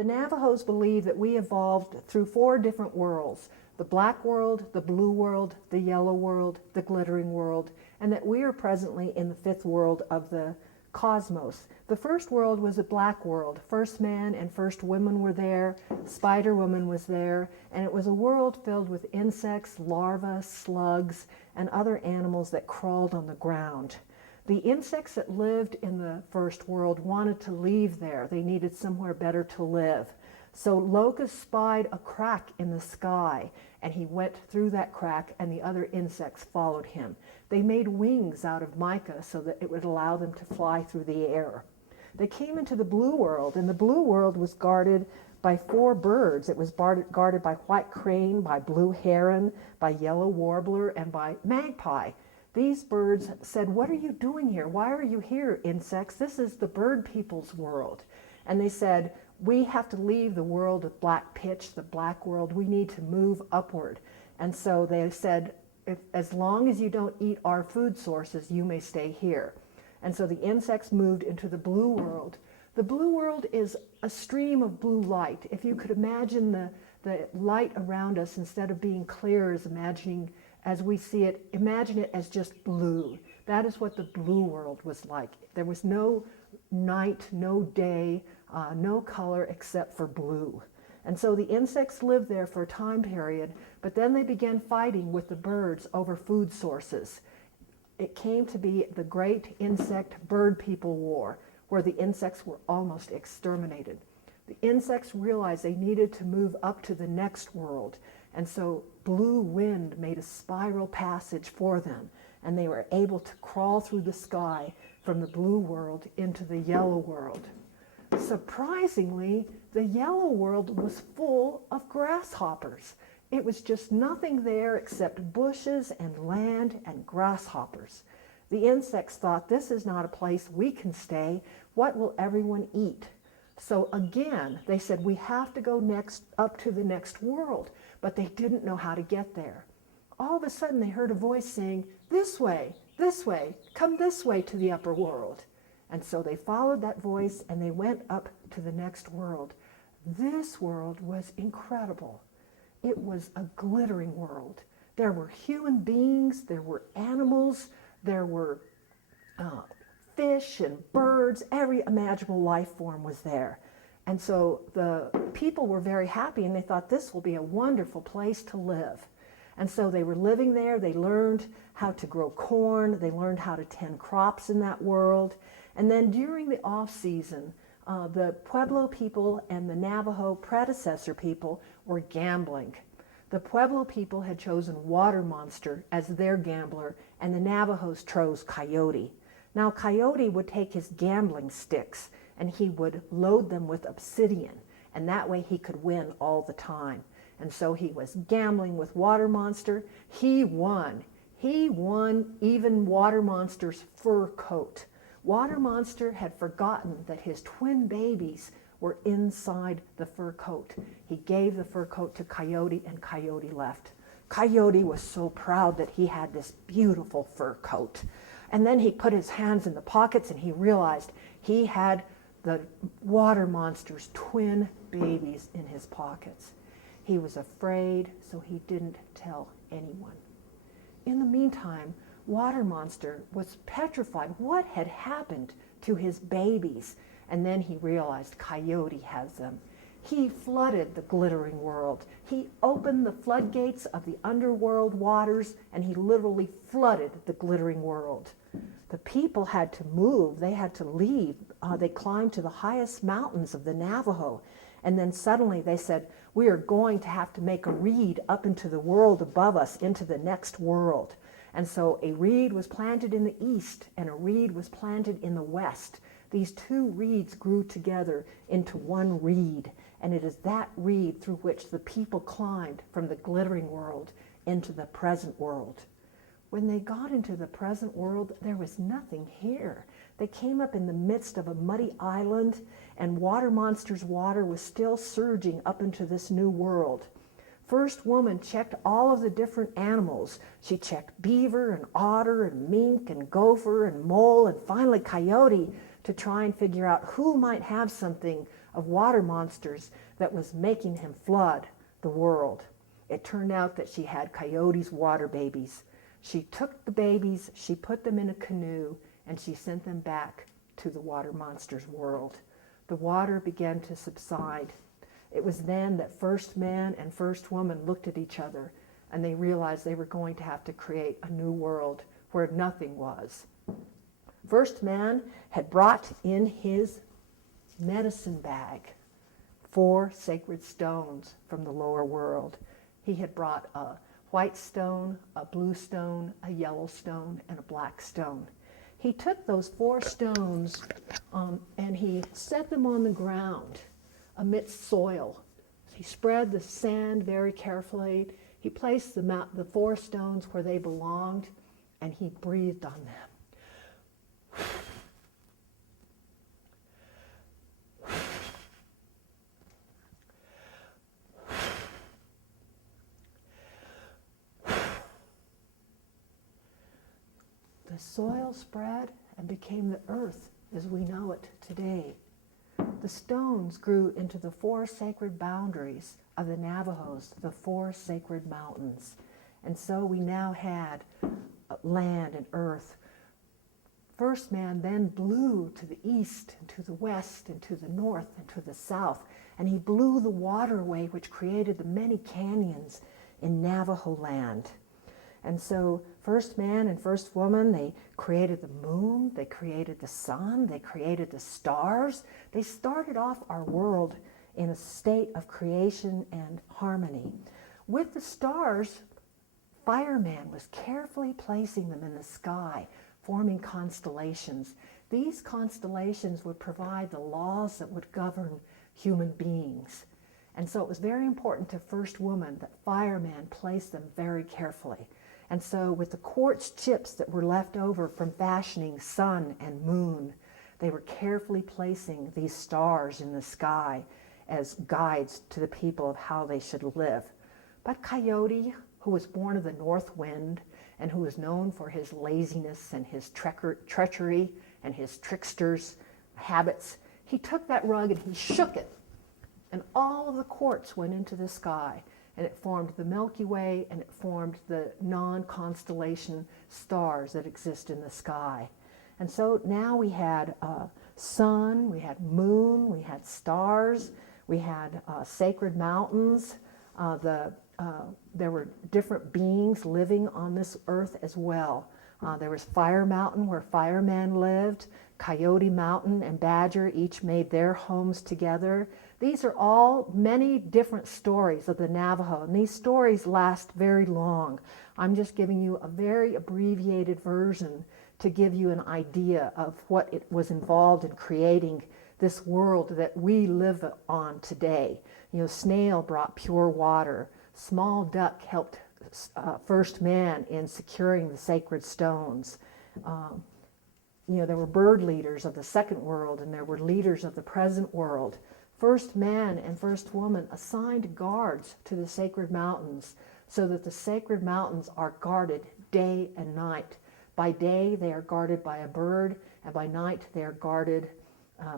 The Navajos believe that we evolved through 4 different worlds: the black world, the blue world, the yellow world, the glittering world, and that we are presently in the 5th world of the cosmos. The first world was a black world. First man and first woman were there, Spider Woman was there, and it was a world filled with insects, larvae, slugs, and other animals that crawled on the ground. The insects that lived in the first world wanted to leave there. They needed somewhere better to live. So Locust spied a crack in the sky, and he went through that crack, and the other insects followed him. They made wings out of mica so that it would allow them to fly through the air. They came into the blue world, and the blue world was guarded by 4 birds. It was guarded by white crane, by blue heron, by yellow warbler, and by magpie. These birds said, "What are you doing here? Why are you here, insects? This is the bird people's world." And they said, "We have to leave the world of black pitch, the black world. We need to move upward." And so they said, as long as you don't eat our food sources, you may stay here. And so the insects moved into the blue world. The blue world is a stream of blue light. If you could imagine the light around us, instead of being clear as we see it, imagine it as just blue. That is what the blue world was like. There was no night, no day, no color except for blue. And so the insects lived there for a time period, but then they began fighting with the birds over food sources. It came to be the Great Insect Bird People War, where the insects were almost exterminated. The insects realized they needed to move up to the next world, and so blue wind made a spiral passage for them, and they were able to crawl through the sky from the blue world into the yellow world. Surprisingly, the yellow world was full of grasshoppers. It was just nothing there except bushes and land and grasshoppers. The insects thought, this is not a place we can stay. What will everyone eat? So again, they said, we have to go up to the next world, but they didn't know how to get there. All of a sudden, they heard a voice saying, this way, come this way to the upper world. And so they followed that voice and they went up to the next world. This world was incredible. It was a glittering world. There were human beings, there were animals, there were fish and birds, every imaginable life form was there. And so the people were very happy and they thought this will be a wonderful place to live. And so they were living there, they learned how to grow corn, they learned how to tend crops in that world. And then during the off-season, the Pueblo people and the Navajo predecessor people were gambling. The Pueblo people had chosen Water Monster as their gambler, and the Navajos chose Coyote. Now Coyote would take his gambling sticks and he would load them with obsidian, and that way he could win all the time. And so he was gambling with Water Monster. He won. He won even Water Monster's fur coat. Water Monster had forgotten that his twin babies were inside the fur coat. He gave the fur coat to Coyote and Coyote left. Coyote was so proud that he had this beautiful fur coat. And then he put his hands in the pockets and he realized he had the Water Monster's twin babies in his pockets. He was afraid, so he didn't tell anyone. In the meantime, Water Monster was petrified. What had happened to his babies? And then he realized Coyote has them. He flooded the glittering world. He opened the floodgates of the underworld waters, and he literally flooded the glittering world. The people had to move. They had to leave. They climbed to the highest mountains of the Navajo. And then suddenly they said, we are going to have to make a reed up into the world above us, into the next world. And so a reed was planted in the east and a reed was planted in the west. These 2 reeds grew together into one reed, and it is that reed through which the people climbed from the glittering world into the present world. When they got into the present world, there was nothing here. They came up in the midst of a muddy island, and Water Monster's water was still surging up into this new world. First woman checked all of the different animals. She checked beaver and otter and mink and gopher and mole and finally coyote to try and figure out who might have something of water monsters that was making him flood the world. It turned out that she had Coyote's water babies. She took the babies, she put them in a canoe, and she sent them back to the water monster's world. The water began to subside. It was then that first man and first woman looked at each other, and they realized they were going to have to create a new world where nothing was. First man had brought in his medicine bag 4 sacred stones from the lower world. He had brought a white stone, a blue stone, a yellow stone, and a black stone. He took those 4 stones and he set them on the ground amidst soil. He spread the sand very carefully. He placed the 4 stones where they belonged, and he breathed on them. The soil spread and became the earth as we know it today. The stones grew into the 4 sacred boundaries of the Navajos, the 4 sacred mountains. And so we now had land and earth. First man then blew to the east and to the west and to the north and to the south, and he blew the waterway which created the many canyons in Navajo land. And so first man and first woman, they created the moon, they created the sun, they created the stars. They started off our world in a state of creation and harmony. With the stars, Fireman was carefully placing them in the sky, forming constellations. These constellations would provide the laws that would govern human beings. And so it was very important to first woman that Fireman placed them very carefully. And so with the quartz chips that were left over from fashioning sun and moon, they were carefully placing these stars in the sky as guides to the people of how they should live. But Coyote, who was born of the north wind and who was known for his laziness and his treachery and his trickster's habits, he took that rug and he shook it, and all of the quartz went into the sky, and it formed the Milky Way, and it formed the non-constellation stars that exist in the sky. And so now we had sun, we had moon, we had stars, we had sacred mountains. There were different beings living on this earth as well. There was Fire Mountain where Fireman lived. Coyote Mountain and Badger each made their homes together. These are all many different stories of the Navajo, and these stories last very long. I'm just giving you a very abbreviated version to give you an idea of what it was involved in creating this world that we live on today. You know, Snail brought pure water. Small Duck helped first man in securing the sacred stones. You know, there were bird leaders of the second world, and there were leaders of the present world. First man and first woman assigned guards to the sacred mountains so that the sacred mountains are guarded day and night. By day they are guarded by a bird, and by night they are guarded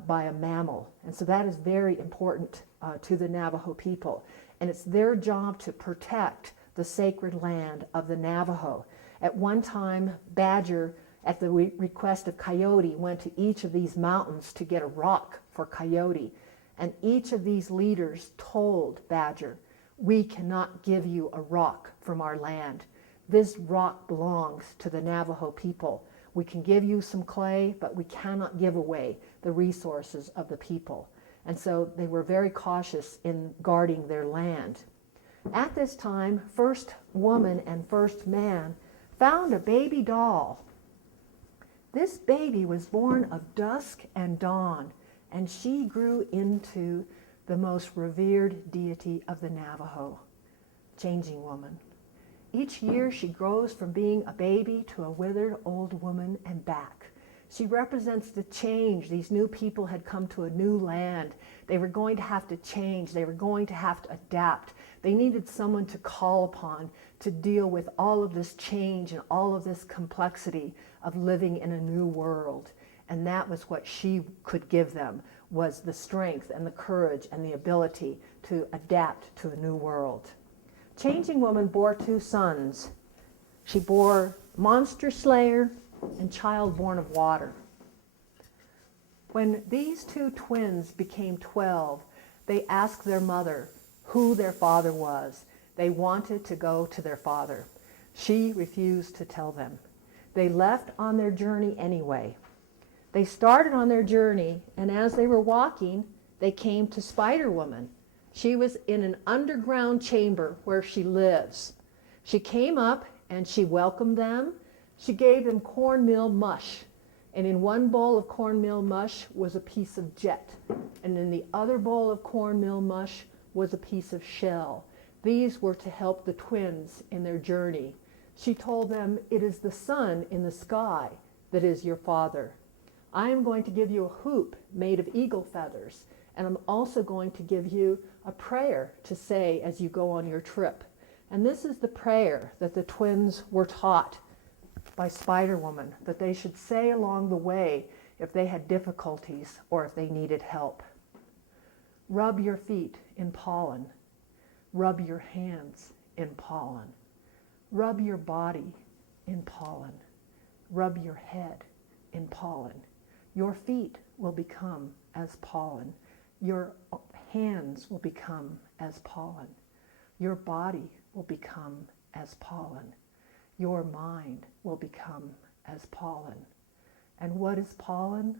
by a mammal. And so that is very important to the Navajo people. And it's their job to protect the sacred land of the Navajo. At one time, Badger, at the request of Coyote, went to each of these mountains to get a rock for Coyote. And each of these leaders told Badger, "We cannot give you a rock from our land. This rock belongs to the Navajo people. We can give you some clay, but we cannot give away the resources of the people." And so they were very cautious in guarding their land. At this time, first woman and first man found a baby doll. This baby was born of dusk and dawn, and she grew into the most revered deity of the Navajo, Changing Woman. Each year she grows from being a baby to a withered old woman and back. She represents the change. These new people had come to a new land. They were going to have to change. They were going to have to adapt. They needed someone to call upon to deal with all of this change and all of this complexity of living in a new world. And that was what she could give them. was the strength and the courage and the ability to adapt to a new world. Changing Woman bore 2 sons. She bore Monster Slayer and Child Born of Water. When these 2 twins became 12, they asked their mother who their father was. They wanted to go to their father. She refused to tell them. They left on their journey anyway. They started on their journey, and as they were walking, they came to Spider Woman. She was in an underground chamber where she lives. She came up and she welcomed them. She gave them cornmeal mush. And in one bowl of cornmeal mush was a piece of jet. And in the other bowl of cornmeal mush was a piece of shell. These were to help the twins in their journey. She told them, "It is the sun in the sky that is your father. I am going to give you a hoop made of eagle feathers, and I'm also going to give you a prayer to say as you go on your trip." And this is the prayer that the twins were taught by Spider Woman, that they should say along the way if they had difficulties or if they needed help. Rub your feet in pollen. Rub your hands in pollen. Rub your body in pollen. Rub your head in pollen. Your feet will become as pollen. Your hands will become as pollen. Your body will become as pollen. Your mind will become as pollen. And what is pollen?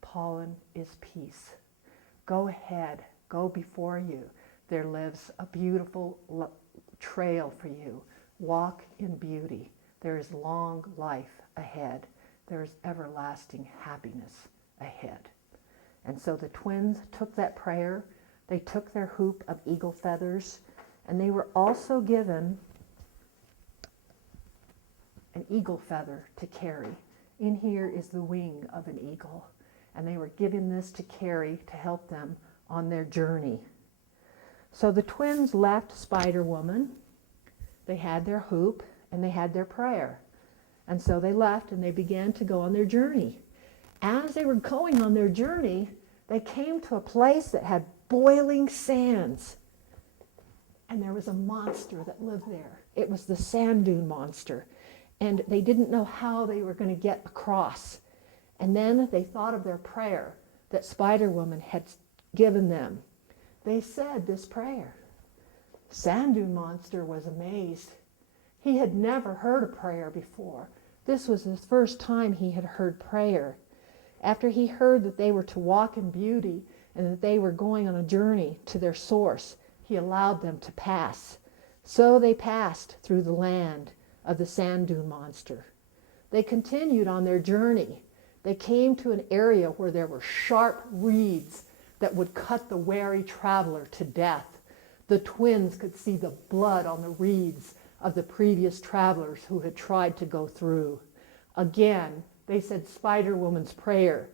Pollen is peace. Go ahead, go before you. There lives a beautiful trail for you. Walk in beauty. There is long life ahead. There is everlasting happiness ahead. And so the twins took that prayer. They took their hoop of eagle feathers, and they were also given an eagle feather to carry. In here is the wing of an eagle, and they were given this to carry to help them on their journey. So the twins left Spider Woman. They had their hoop and they had their prayer. And so they left and they began to go on their journey. As they were going on their journey, they came to a place that had boiling sands. And there was a monster that lived there. It was the sand dune monster. And they didn't know how they were going to get across. And then they thought of their prayer that Spider Woman had given them. They said this prayer. Sand dune monster was amazed. He had never heard a prayer before. This was the first time he had heard prayer. After he heard that they were to walk in beauty and that they were going on a journey to their source, he allowed them to pass. So they passed through the land of the sand dune monster. They continued on their journey. They came to an area where there were sharp reeds that would cut the wary traveler to death. The twins could see the blood on the reeds of the previous travelers who had tried to go through. Again, they said Spider Woman's prayer,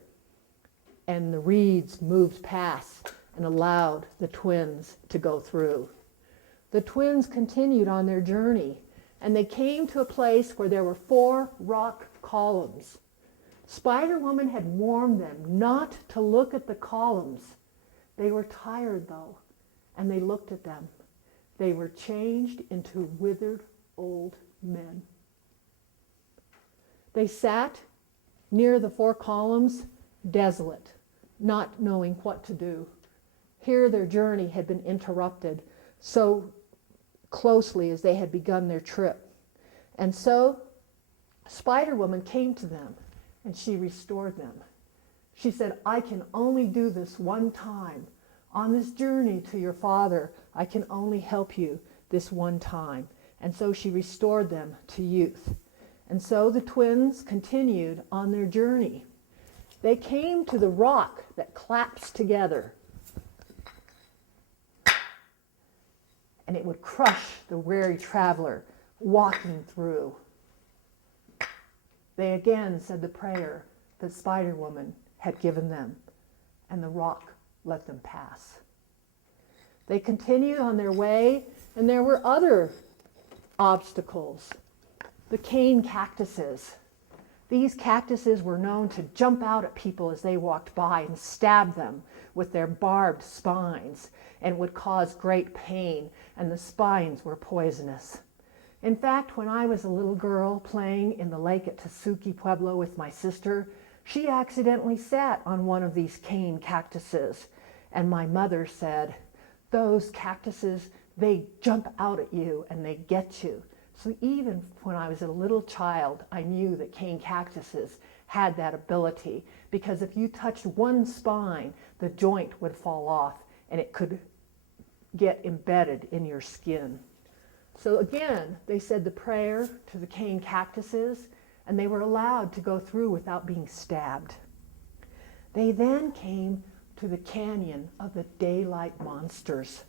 and the reeds moved past and allowed the twins to go through. The twins continued on their journey, and they came to a place where there were 4 rock columns. Spider Woman had warned them not to look at the columns. They were tired, though, and they looked at them. They were changed into withered old men. They sat near the 4 columns, desolate, not knowing what to do. Here their journey had been interrupted so closely as they had begun their trip. And so Spider Woman came to them and she restored them. She said, "I can only do this one time. On this journey to your father, I can only help you this one time." And so she restored them to youth. And so the twins continued on their journey. They came to the rock that claps together, and it would crush the weary traveler walking through. They again said the prayer that Spider Woman had given them, and the rock let them pass. They continued on their way, and there were other obstacles. The cane cactuses. These cactuses were known to jump out at people as they walked by and stab them with their barbed spines, and would cause great pain, and the spines were poisonous. In fact, when I was a little girl playing in the lake at Tasuki Pueblo with my sister, she accidentally sat on one of these cane cactuses, and my mother said, "Those cactuses, they jump out at you and they get you." So even when I was a little child, I knew that cane cactuses had that ability, because if you touched one spine, the joint would fall off and it could get embedded in your skin. So again, they said the prayer to the cane cactuses, and they were allowed to go through without being stabbed. They then came to the canyon of the daylight monsters.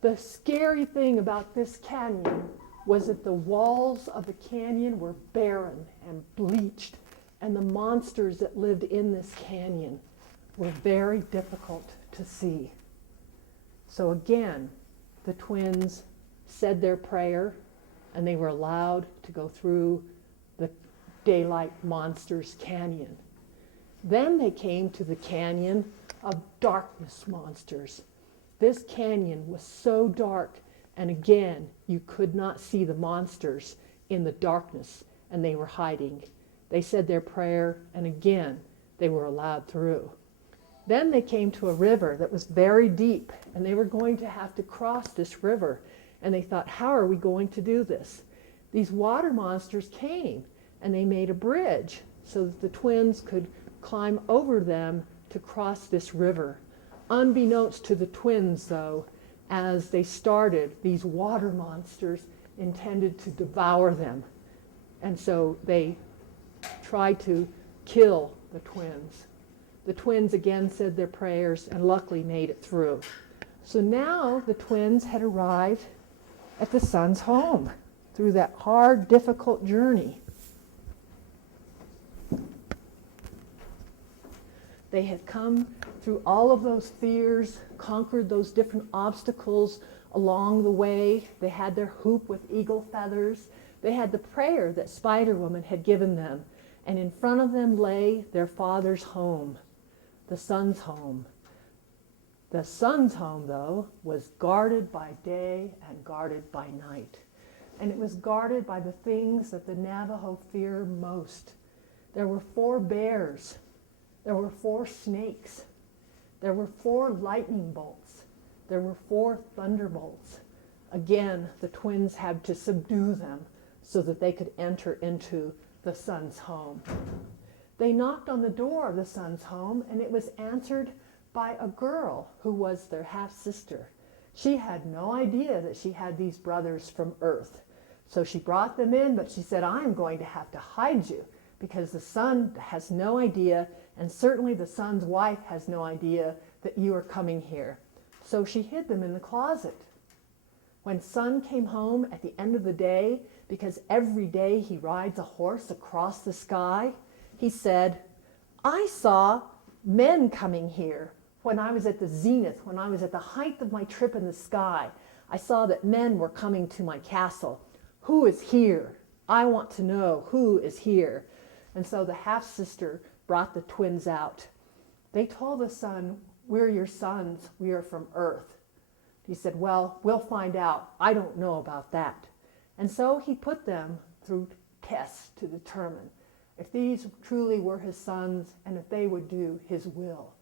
The scary thing about this canyon was that the walls of the canyon were barren and bleached, and the monsters that lived in this canyon were very difficult to see. So again, the twins said their prayer, and they were allowed to go through the daylight monsters canyon. Then they came to the canyon of darkness monsters. This canyon was so dark, and again, you could not see the monsters in the darkness, and they were hiding. They said their prayer, and again, they were allowed through. Then they came to a river that was very deep, and they were going to have to cross this river. And they thought, how are we going to do this? These water monsters came, and they made a bridge so that the twins could climb over them to cross this river. Unbeknownst to the twins, though, as they started, these water monsters intended to devour them. And so they tried to kill the twins. The twins again said their prayers and luckily made it through. So now the twins had arrived at the sun's home through that hard, difficult journey. They had come through all of those fears, conquered those different obstacles along the way. They had their hoop with eagle feathers. They had the prayer that Spider Woman had given them. And in front of them lay their father's home, the sun's home. The sun's home, though, was guarded by day and guarded by night. And it was guarded by the things that the Navajo fear most. There were 4 bears. There were 4 snakes. There were 4 lightning bolts. There were 4 thunderbolts. Again, the twins had to subdue them so that they could enter into the sun's home. They knocked on the door of the sun's home, and it was answered by a girl who was their half-sister. She had no idea that she had these brothers from Earth. So she brought them in, but she said, "I'm going to have to hide you because the sun has no idea, and certainly the sun's wife has no idea that you are coming here." So she hid them in the closet. When Sun came home at the end of the day, because every day he rides a horse across the sky, he said, "I saw men coming here when I was at the zenith, when I was at the height of my trip in the sky. I saw that men were coming to my castle. Who is here? I want to know who is here." And so the half-sister brought the twins out. They told the sun, "We're your sons. We are from Earth." He said, "Well, we'll find out. I don't know about that." And so he put them through tests to determine if these truly were his sons and if they would do his will.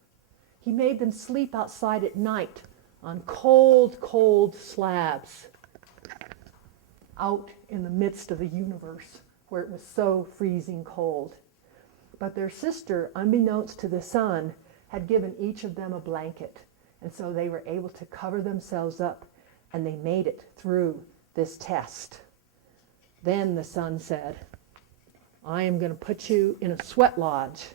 He made them sleep outside at night on cold, cold slabs out in the midst of the universe where it was so freezing cold. But their sister, unbeknownst to the sun, had given each of them a blanket. And so they were able to cover themselves up, and they made it through this test. Then the sun said, "I am going to put you in a sweat lodge,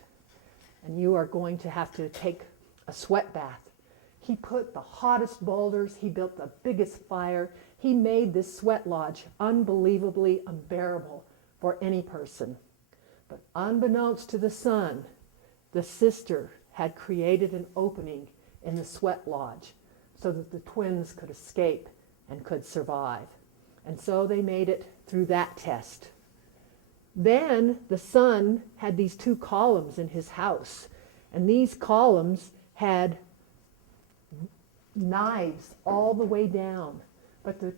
and you are going to have to take a sweat bath." He put the hottest boulders, he built the biggest fire, he made this sweat lodge unbelievably unbearable for any person. But unbeknownst to the sun, the sister had created an opening in the sweat lodge so that the twins could escape and could survive. And so they made it through that test. Then the sun had these two columns in his house, and these columns had knives all the way down. But the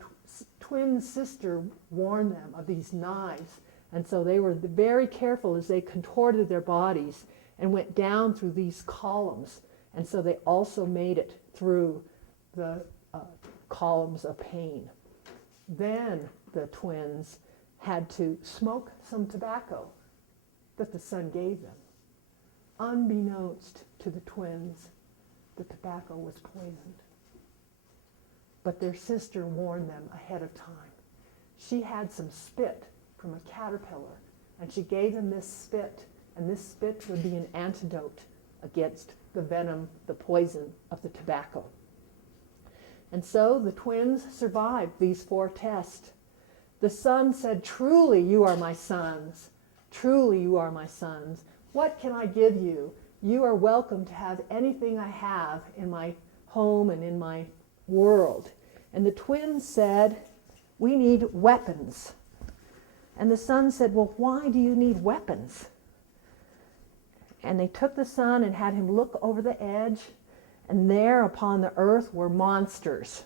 twin sister warned them of these knives, and so they were very careful as they contorted their bodies and went down through these columns. And so they also made it through the columns of pain. Then the twins had to smoke some tobacco that the sun gave them. Unbeknownst to the twins, the tobacco was poisoned. But their sister warned them ahead of time. She had some spit from a caterpillar, and she gave them this spit, and this spit would be an antidote against the venom, the poison of the tobacco. And so the twins survived these 4 tests. The sun said, "Truly you are my sons. Truly you are my sons. What can I give you? You are welcome to have anything I have in my home and in my world." And the twins said, "We need weapons." And the sun said, "Well, why do you need weapons?" And they took the sun and had him look over the edge, and there upon the earth were monsters.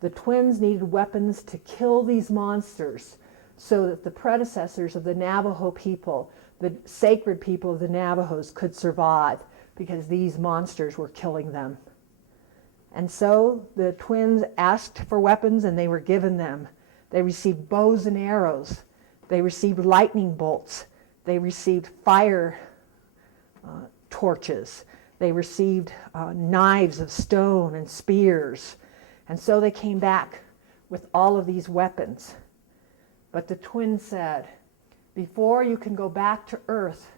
The twins needed weapons to kill these monsters so that the predecessors of the Navajo people, the sacred people of the Navajos, could survive, because these monsters were killing them. And so the twins asked for weapons, and they were given them. They received bows and arrows. They received lightning bolts. They received fire torches. They received knives of stone and spears. And so they came back with all of these weapons. But the twins said, "Before you can go back to Earth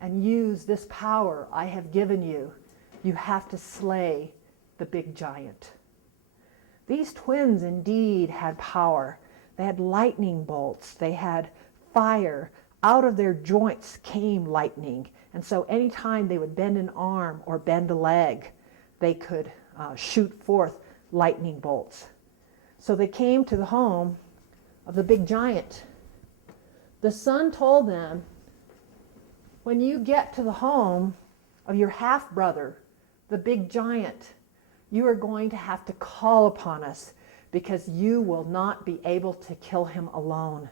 and use this power I have given you, you have to slay the big giant." These twins indeed had power. They had lightning bolts. They had fire. Out of their joints came lightning. And so anytime they would bend an arm or bend a leg, they could shoot forth lightning bolts. So they came to the home of the big giant. The sun told them, "When you get to the home of your half-brother, the big giant, you are going to have to call upon us, because you will not be able to kill him alone."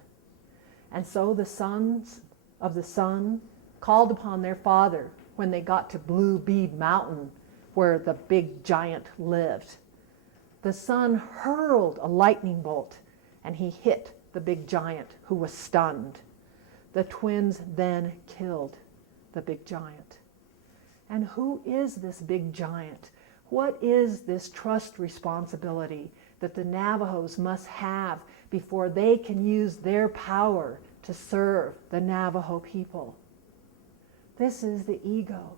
And so the sons of the sun called upon their father when they got to Blue Bead Mountain, where the big giant lived. The sun hurled a lightning bolt, and he hit the big giant, who was stunned. The twins then killed the big giant. And who is this big giant? What is this trust responsibility that the Navajos must have before they can use their power to serve the Navajo people? This is the ego.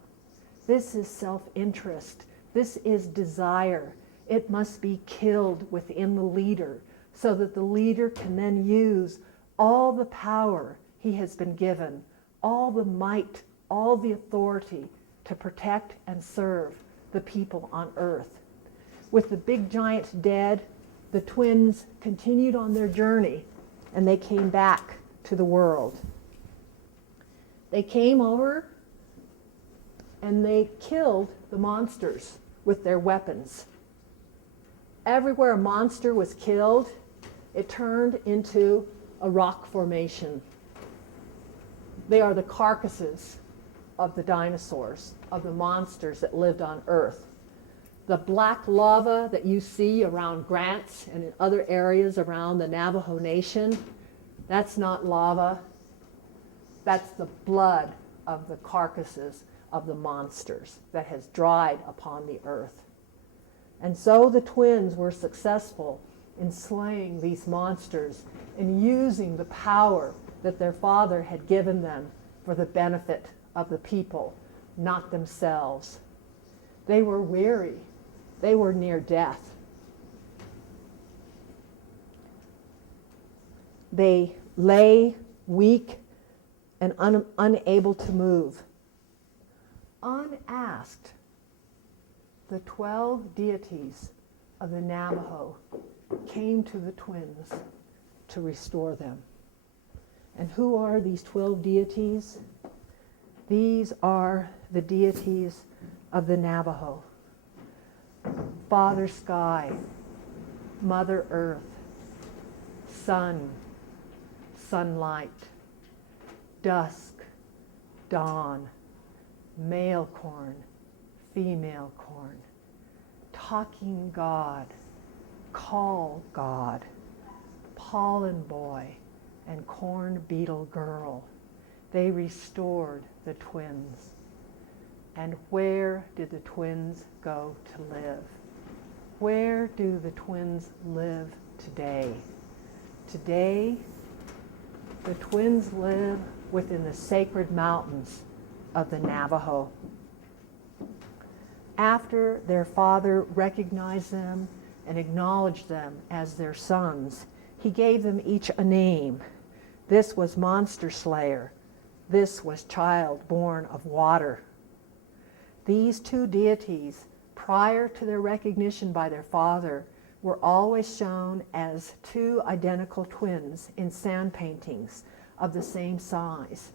This is self-interest. This is desire. It must be killed within the leader so that the leader can then use all the power he has been given, all the might, all the authority to protect and serve the people on earth. With the big giant dead, the twins continued on their journey, and they came back to the world. They came over and they killed the monsters with their weapons. Everywhere a monster was killed, it turned into a rock formation. They are the carcasses of the dinosaurs, of the monsters that lived on Earth. The black lava that you see around Grants and in other areas around the Navajo Nation, that's not lava. That's the blood of the carcasses of the monsters that has dried upon the earth. And so the twins were successful in slaying these monsters and using the power that their father had given them for the benefit of the people, not themselves. They were weary. They were near death. They lay weak and unable to move. Unasked, the 12 deities of the Navajo came to the twins to restore them. And who are these 12 deities? These are the deities of the Navajo. Father Sky, Mother Earth, Sun, sunlight, dusk, dawn, male corn, female corn, talking God, call God, pollen boy, and corn beetle girl. They restored the twins. And where did the twins go to live? Where do the twins live today? Today, the twins live within the sacred mountains of the Navajo. After their father recognized them and acknowledged them as their sons, he gave them each a name. This was Monster Slayer. This was Child Born of Water. These two deities, prior to their recognition by their father, were always shown as two identical twins in sand paintings of the same size.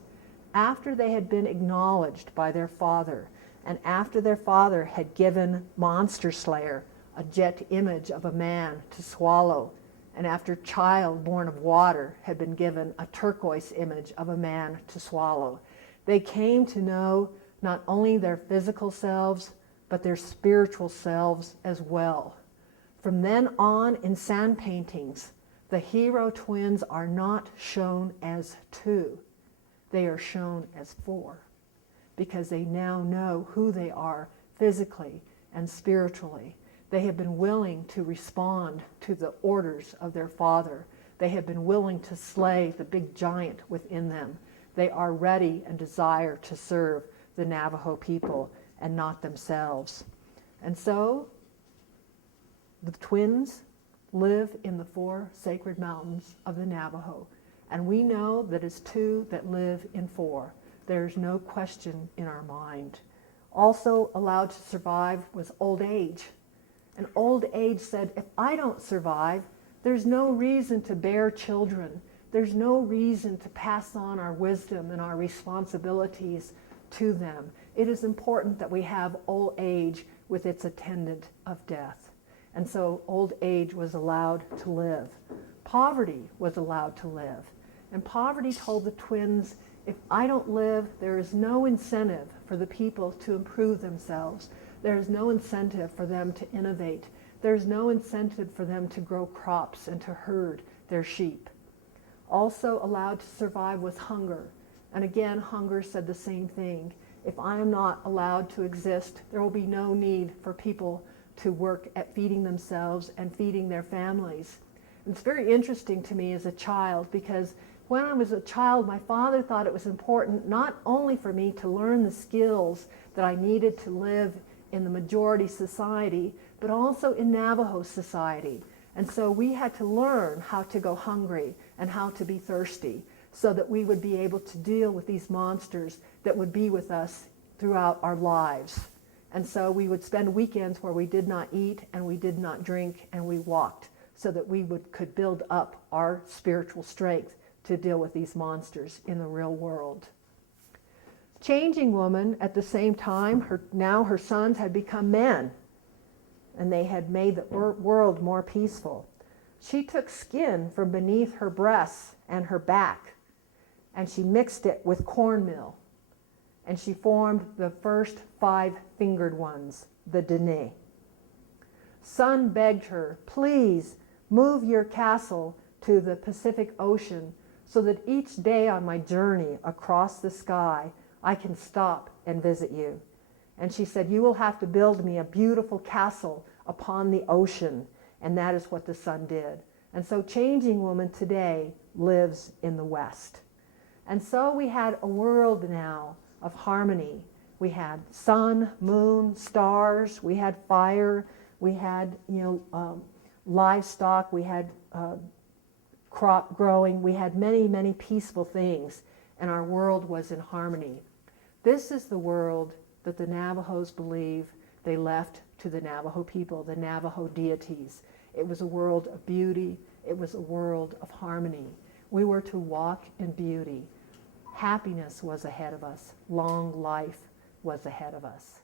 After they had been acknowledged by their father, and after their father had given Monster Slayer a jet image of a man to swallow, and after Child Born of Water had been given a turquoise image of a man to swallow, they came to know not only their physical selves, but their spiritual selves as well. From then on, in sand paintings, the hero twins are not shown as two. They are shown as four, because they now know who they are physically and spiritually. They have been willing to respond to the orders of their father. They have been willing to slay the big giant within them. They are ready and desire to serve the Navajo people and not themselves. And so, the twins live in the four sacred mountains of the Navajo. And we know that it's two that live in four. There's no question in our mind. Also allowed to survive was old age. And old age said, if I don't survive, there's no reason to bear children. There's no reason to pass on our wisdom and our responsibilities to them. It is important that we have old age with its attendant of death. And so old age was allowed to live. Poverty was allowed to live. And poverty told the twins, if I don't live, there is no incentive for the people to improve themselves. There is no incentive for them to innovate. There is no incentive for them to grow crops and to herd their sheep. Also allowed to survive was hunger. And again, hunger said the same thing. If I am not allowed to exist, there will be no need for people to work at feeding themselves and feeding their families. It's very interesting to me as a child, because when I was a child, my father thought it was important not only for me to learn the skills that I needed to live in the majority society, but also in Navajo society. And so we had to learn how to go hungry and how to be thirsty, so that we would be able to deal with these monsters that would be with us throughout our lives. And so we would spend weekends where we did not eat and we did not drink and we walked, so that we could build up our spiritual strength to deal with these monsters in the real world. Changing Woman, at the same time, now her sons had become men, and they had made the world more peaceful. She took skin from beneath her breasts and her back, and she mixed it with cornmeal, and she formed the first 5-fingered ones, the Dene. Sun begged her, please move your castle to the Pacific Ocean, so that each day on my journey across the sky, I can stop and visit you. And she said, you will have to build me a beautiful castle upon the ocean. And that is what the sun did. And so Changing Woman today lives in the West. And so we had a world now of harmony. We had sun, moon, stars, we had fire, we had livestock, we had crop growing, we had many, many peaceful things, and our world was in harmony. This is the world that the Navajos believe they left to the Navajo people, the Navajo deities. It was a world of beauty, it was a world of harmony. We were to walk in beauty. Happiness was ahead of us. Long life was ahead of us.